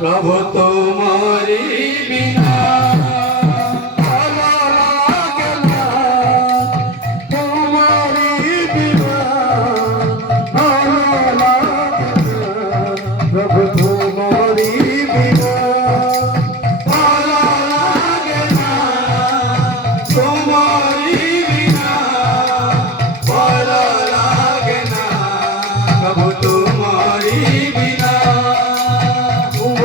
प्रभु तुम्हारी बिना प्रभु तुम्हारी बिना भालो लागे ना, तुम्हारी बिना भालो लागे ना, प्रभु तुम्हारी बिना तुम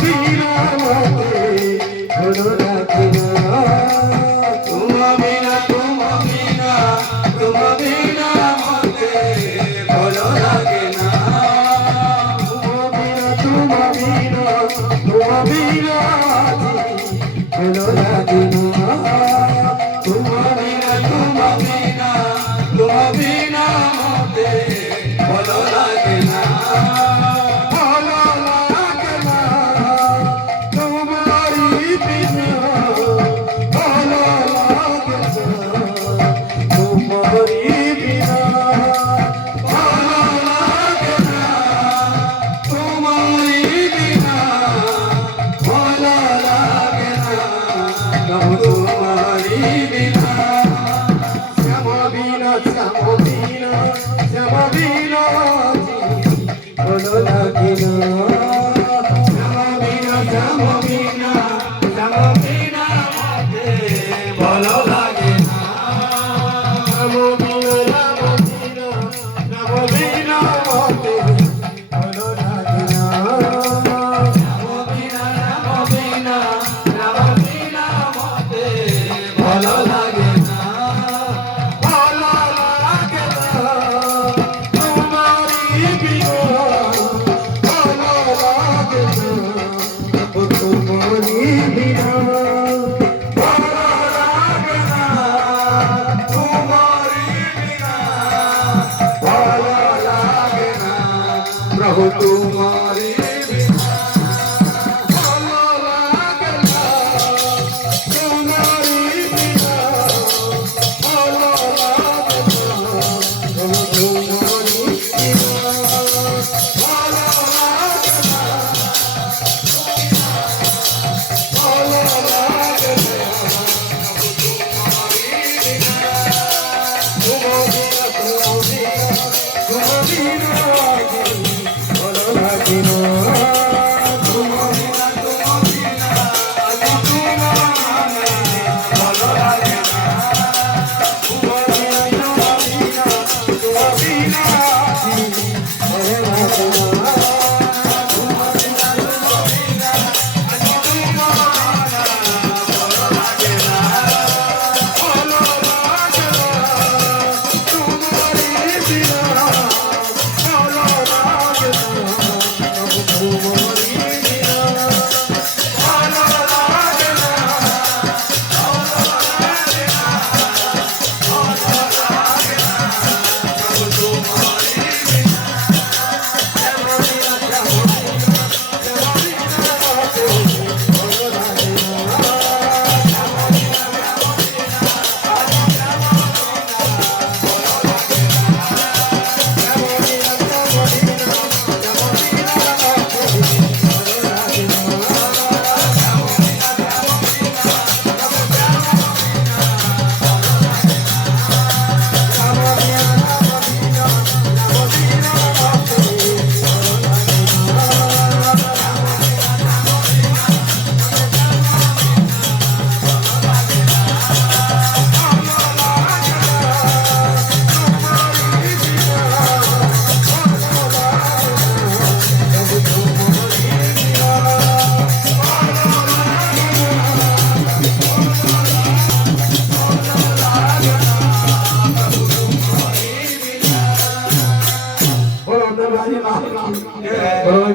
बिना मुझे भलो लागे ना। तुम बिना मुझे भलो लागे ना। तुम बिना भलो लागे ना। तुम बिना मुझे भलो लागे ना। भलो लागे ना तुम्हारी बिना भलो लागे ना तुम्हारी बिना भालो लागे ना, तुम्हारी बिना भालो लागे ना, प्रभु तुम्हारी बिना श्याम बिना भलो लागे ना। श्याम बिना मुझे भलो लागे ना। श्याम बिना मोते भलो लागे ना। भलो लागे ना। भलो लागे ना तुम्हारी बिना भलो लागे ना। प्रभु तुम्हारी बिना भलो लागे ना। तुम्हारी बिना भलो लागे ना, प्रभु तुम्हारी बिना भलो लागे ना तुम्हारी बिना भलो लागे ना। प्रभु तुम्हारी बिना भलो लागे ना। भलो लागे ना भलो लागे ना।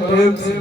प्रेम से